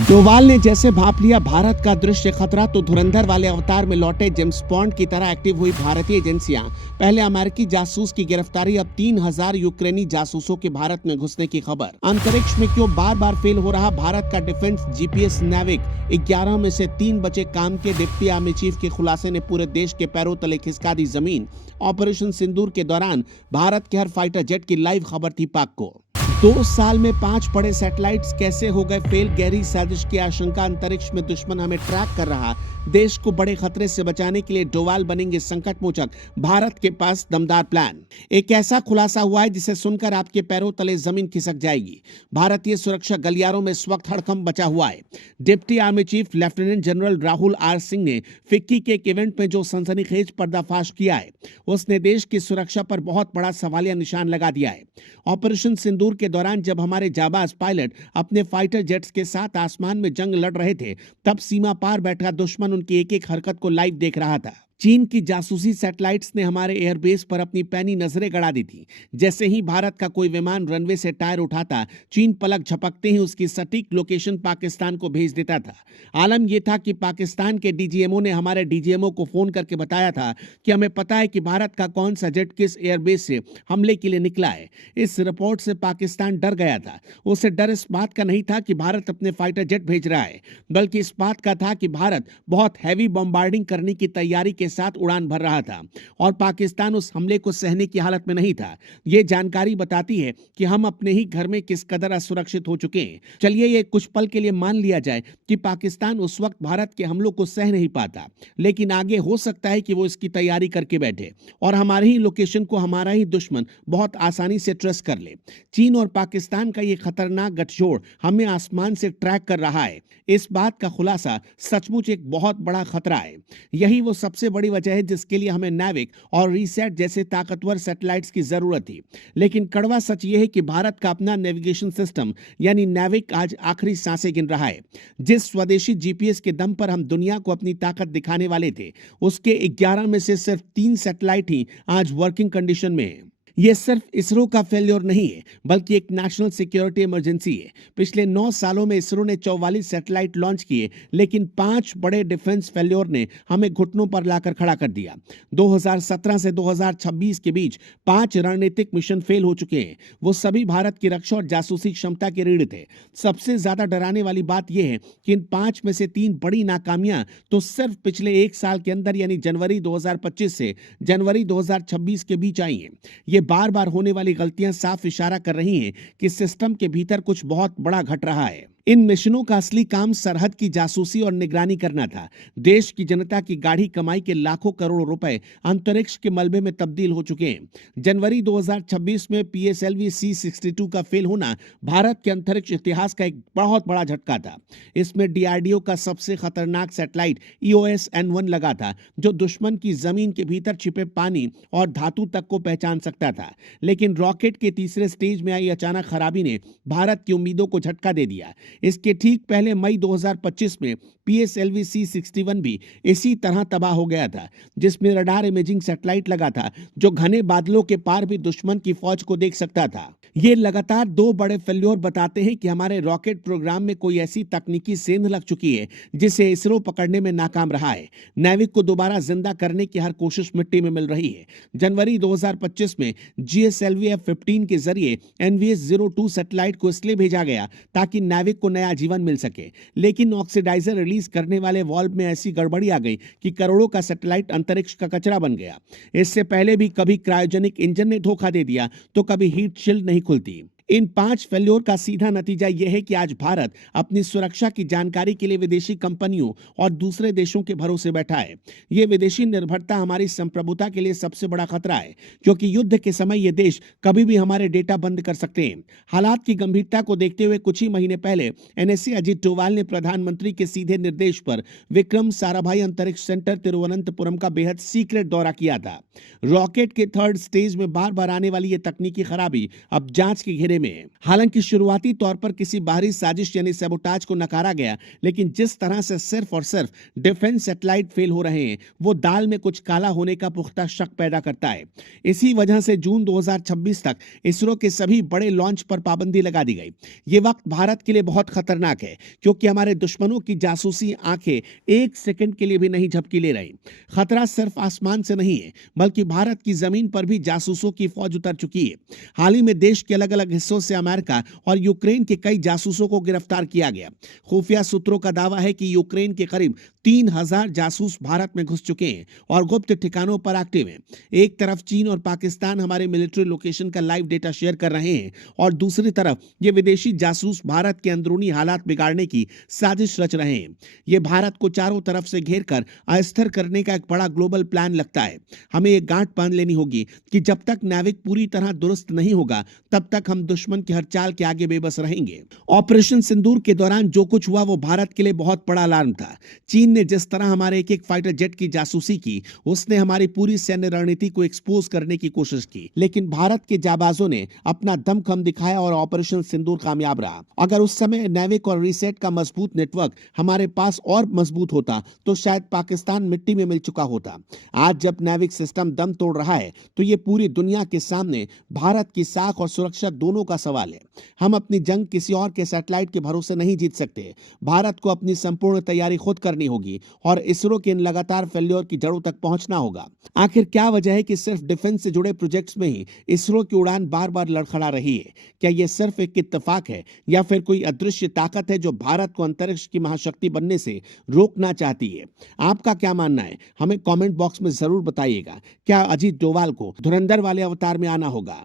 डोवाल ने जैसे भांप लिया भारत का दृश्य खतरा तो धुरंधर वाले अवतार में लौटे जेम्स बॉन्ड की तरह एक्टिव हुई भारतीय एजेंसियां। पहले अमेरिकी जासूस की गिरफ्तारी, अब 3000 यूक्रेनी जासूसों के भारत में घुसने की खबर। अंतरिक्ष में क्यों बार बार फेल हो रहा भारत का डिफेंस जीपीएस नाविक, 11 में से 3 बचे काम के। डिप्टी आर्मी चीफ के खुलासे ने पूरे देश के पैरों तले खिसका दी जमीन। ऑपरेशन सिंदूर के दौरान भारत के हर फाइटर जेट की लाइव खबर थी पाक को। 2 साल में 5 बड़े सैटेलाइट्स कैसे हो गए फेल, गहरी साजिश की आशंका। अंतरिक्ष में दुश्मन हमें ट्रैक कर रहा, देश को बड़े खतरे से बचाने के लिए डोवाल बनेंगे संकट मोचक, भारत के पास दमदार प्लान। एक ऐसा खुलासा हुआ है जिसे सुनकर आपके पैरों तले जमीन खिसक जाएगी। भारतीय सुरक्षा गलियारों में इस वक्त हड़कंप बचा हुआ है। Deputy army chief lieutenant general Rahul R Singh ने फिक्की के एक इवेंट में जो सनसनीखेज पर्दाफाश किया है, उसने देश की सुरक्षा पर बहुत बड़ा सवालिया निशान लगा दिया है। ऑपरेशन सिंदूर के दौरान जब हमारे जाबाज पायलट अपने फाइटर जेट्स के साथ आसमान में जंग लड़ रहे थे, तब सीमा पार बैठा दुश्मन उनकी एक एक हरकत को लाइव देख रहा था। चीन की जासूसी सैटेलाइट्स ने हमारे एयरबेस पर अपनी पैनी नजरें गड़ा दी थी। जैसे ही भारत का कोई विमान रनवे से टायर उठाता, चीन पलक झपकते ही उसकी सटीक लोकेशन पाकिस्तान को भेज देता था। आलम यह था कि पाकिस्तान के डीजीएमओ ने हमारे डीजीएमओ को फोन करके बताया था कि हमें पता है कि भारत का कौन सा जेट किस एयरबेस से हमले के लिए निकला है। इस रिपोर्ट से पाकिस्तान डर गया था। उसे डर इस बात का नहीं था कि भारत अपने फाइटर जेट भेज रहा है, बल्कि इस बात का था कि भारत बहुत हैवी बॉम्बार्डिंग करने की तैयारी के साथ उड़ान भर रहा था और पाकिस्तान उस हमले को सहने की हालत में नहीं था। यह जानकारी बताती है कि हम अपने ही घर में किस कदर असुरक्षित हो चुके हैं। चलिए ये कुछ पल के लिए मान लिया जाए कि पाकिस्तान उस वक्त भारत के हमलों को सह नहीं पाता, लेकिन आगे हो सकता है कि वो इसकी तैयारी करके बैठे और हमारी ही लोकेशन को हमारा ही दुश्मन बहुत आसानी से ट्रेस कर ले। चीन और पाकिस्तान का ये खतरनाक गठजोड़ हमें आसमान से ट्रैक कर रहा है। इस बात का खुलासा सचमुच एक बहुत बड़ा खतरा है। यही वो सबसे बड़ी वजह है जिसके लिए हमें नाविक और रीसेट जैसे ताकतवर सैटेलाइट्स की जरूरत थी। लेकिन कड़वा सच यह है कि भारत का अपना नेविगेशन सिस्टम यानी नाविक आज आखिरी सांसें गिन रहा है। जिस स्वदेशी जीपीएस के दम पर हम दुनिया को अपनी ताकत दिखाने वाले थे, उसके 11 में से सिर्फ 3 सैटेलाइट ही आज वर्किंग कंडीशन में है। यह सिर्फ इसरो का फेल्योर नहीं है, बल्कि एक नेशनल सिक्योरिटी इमरजेंसी है। पिछले 9 सालों में इसरो ने 44 सैटेलाइट लॉन्च किए, लेकिन 5 बड़े डिफेंस फेल्योर ने हमें घुटनों पर लाकर खड़ा कर दिया। 2017 से 2026 के बीच 5 रणनीतिक मिशन फेल हो चुके हैं। वो सभी भारत की रक्षा और जासूसी क्षमता के रीढ़ थे। सबसे ज्यादा डराने वाली बात यह है कि इन 5 में से 3 बड़ी नाकामियां तो सिर्फ पिछले 1 साल के अंदर यानी जनवरी 2025 से जनवरी 2026 के बीच आई हैं। ये बार बार होने वाली गलतियां साफ इशारा कर रही हैं कि सिस्टम के भीतर कुछ बहुत बड़ा घट रहा है। इन मिशनों का असली काम सरहद की जासूसी और निगरानी करना था। देश की जनता की गाढ़ी कमाई के लाखों करोड़ रुपए अंतरिक्ष के मलबे में तब्दील हो चुके हैं। जनवरी 2026 में पीएसएलवी C-62 का फेल होना भारत के अंतरिक्ष इतिहास का एक बहुत बड़ा झटका था। इसमें डीआरडीओ का सबसे खतरनाक सैटेलाइट EOS-N1 लगा था, जो दुश्मन की जमीन के भीतर छिपे पानी और धातु तक को पहचान सकता था। लेकिन रॉकेट के तीसरे स्टेज में आई अचानक खराबी ने भारत की उम्मीदों को झटका दे दिया। इसके ठीक पहले मई 2025 में पीएसएलवी C-61 भी इसी तरह तबाह हो गया था, जिसमें रडार इमेजिंग सैटेलाइट लगा था जो घने बादलों के पार भी दुश्मन की फौज को देख सकता था। ये लगातार 2 बड़े फेल्योर बताते हैं कि हमारे रॉकेट प्रोग्राम में कोई ऐसी तकनीकी सेंध लग चुकी है जिसे इसरो पकड़ने में नाकाम रहा है। नाविक को दोबारा जिंदा करने की हर कोशिश मिट्टी में मिल रही है। जनवरी 2025 में GSLV F-15 के जरिए NVS-02 सैटेलाइट को इसलिए भेजा गया ताकि नाविक को नया जीवन मिल सके, लेकिन ऑक्सीडाइजर रिलीज करने वाले वाल्व में ऐसी गड़बड़ी आ गई कि करोड़ों का सैटेलाइट अंतरिक्ष का कचरा बन गया। इससे पहले भी कभी क्रायोजेनिक इंजन ने धोखा दे दिया तो कभी हीट शील्ड नहीं खुलती। इन 5 फेल्योर का सीधा नतीजा यह है कि आज भारत अपनी सुरक्षा की जानकारी के लिए विदेशी कंपनियों और दूसरे देशों के भरोसे बैठा है। यह विदेशी निर्भरता हमारी संप्रभुता के लिए सबसे बड़ा खतरा है, क्योंकि युद्ध के समय ये देश कभी भी हमारे डेटा बंद कर सकते हैं। हालात की गंभीरता को देखते हुए कुछ ही महीने पहले NSC अजीत डोवाल ने प्रधानमंत्री के सीधे निर्देश पर विक्रम साराभाई अंतरिक्ष सेंटर तिरुवनंतपुरम का बेहद सीक्रेट दौरा किया था। रॉकेट के 3rd स्टेज में बार बार आने वाली यह तकनीकी खराबी अब जांच के घेरे में है। हालांकि शुरुआती तौर पर किसी बाहरी साजिश यानी सैबोटाज को नकारा गया, लेकिन जिस तरह से सिर्फ और सिर्फ डिफेंस सैटेलाइट फेल हो रहे हैं वो दाल में कुछ काला होने का पुख्ता शक पैदा करता है। इसी वजह से जून 2026 तक इसरो के सभी बड़े लॉन्च पर पाबंदी लगा दी गई। ये वक्त भारत के लिए बहुत खतरनाक है, क्योंकि हमारे दुश्मनों की जासूसी आंखें एक सेकंड के लिए भी नहीं झपकी ले रही। खतरा सिर्फ आसमान से नहीं है, बल्कि भारत की जमीन पर भी जासूसों की फौज उतर चुकी है। हाल ही में देश के अलग अलग हिस्सों से अमेरिका और यूक्रेन के कई जासूसों को गिरफ्तार किया गया। खुफिया सूत्रों का दावा है कि यूक्रेन के करीब 3000 जासूस भारत में घुस चुके हैं और गुप्त ठिकानों पर एक्टिव हैं। एक तरफ चीन और पाकिस्तान हमारे मिलिट्री लोकेशन का लाइव डेटा शेयर कर रहे हैं और दूसरी तरफ ये विदेशी जासूस भारत के अंदरूनी हालात बिगाड़ने की साजिश रच रहे हैं। ये भारत को चारों तरफ से घेर कर अस्थिर करने का एक बड़ा ग्लोबल प्लान लगता है। हमें ये गांठ बांध लेनी होगी कि जब तक नाविक पूरी तरह दुरुस्त नहीं होगा तब तक हम दुश्मन की हर चाल के आगे बेबस रहेंगे। ऑपरेशन सिंदूर के दौरान जो कुछ हुआ वो भारत के लिए बहुत बड़ा अलार्म था। चीन ने जिस तरह हमारे एक एक फाइटर जेट की जासूसी की, उसने हमारी पूरी सैन्य रणनीति को एक्सपोज करने की कोशिश की, लेकिन भारत के जाबाजों ने अपना दमखम दिखाया और ऑपरेशन सिंदूर कामयाब रहा। अगर उस समय नेविक और रीसेट का मजबूत नेटवर्क हमारे पास और मजबूत होता तो शायद पाकिस्तान मिट्टी में मिल चुका होता। आज जब नेविक सिस्टम दम तोड़ रहा है तो ये पूरी दुनिया के सामने भारत की साख और सुरक्षा दोनों का सवाल है। हम अपनी जंग किसी और के सैटेलाइट के भरोसे नहीं जीत सकते। भारत को अपनी संपूर्ण तैयारी खुद करनी होगी और इसरो के इन लगातार फेल्योर की जड़ों तक पहुंचना होगा। आखिर क्या वजह है कि सिर्फ डिफेंस से जुड़े प्रोजेक्ट्स में ही इसरो की उड़ान बार बार लड़खड़ा रही है? क्या यह सिर्फ एक इत्तेफाक है या फिर कोई अदृश्य ताकत है जो भारत को अंतरिक्ष की महाशक्ति बनने से रोकना चाहती है? आपका क्या मानना है? हमें कमेंट बॉक्स में जरूर बताइएगा। क्या अजीत डोभाल को धुरंधर वाले अवतार में आना होगा?